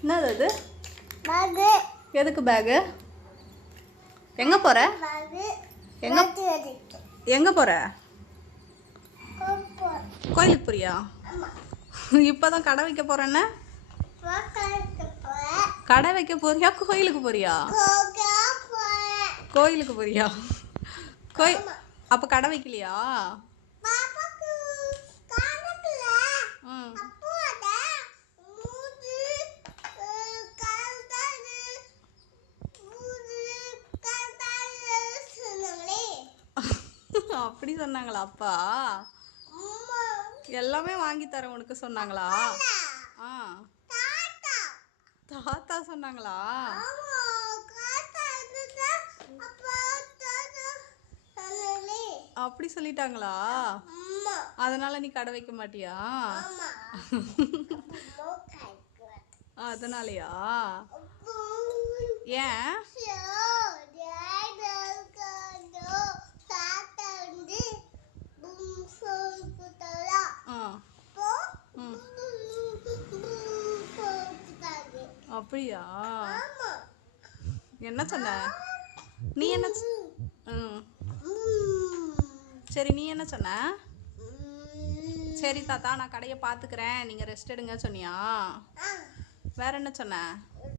என்னது அது? பேகு. எதுக்கு பேகு? எங்க போற? பேகு. எங்க எங்க போற? கோயிலுக்கு போறியா? ஆமா. இப்பதான் கடை வைக்க போறேன்னு. கோயிலுக்கு போறேன். கடை வைக்க போறியா கோயிலுக்கு போறியா? கோயிலுக்கு போறியா? அப்ப கடை வைக்கலையா? பாப்பாக்கு காணக்கல. ம். அப்போ அத மூது கல்தாது மூது கல்தாது சொன்னாங்களே. அப்படி சொன்னாங்களா அப்பா? அம்மா எல்லாமே வாங்கி தரேன் உனக்கு சொன்னாங்களா? ஆ. தாத்தா. தாத்தா சொன்னாங்களா? ஆமா தாத்தா அதுதா அப்பா தாத்தா சொன்னாங்களே. அப்படி சொல்லிட்டாங்களா? அம்மா. அதனால நீ கடை வைக்க மாட்டியா? ஆமா. அம்மா கைக்கு. அதனாலயா? அப்போ ஏன்? ஆ. ம். அப்படியா? என்ன சொன்ன? நீ என்ன ம். சரி நீ என்ன சொன்ன? சரி தாத்தா நான் கடையை பார்த்துக்கிறேன் நீங்கள் ரெஸ்ட் எடுங்க சொன்னியா? வேற என்ன சொன்ன?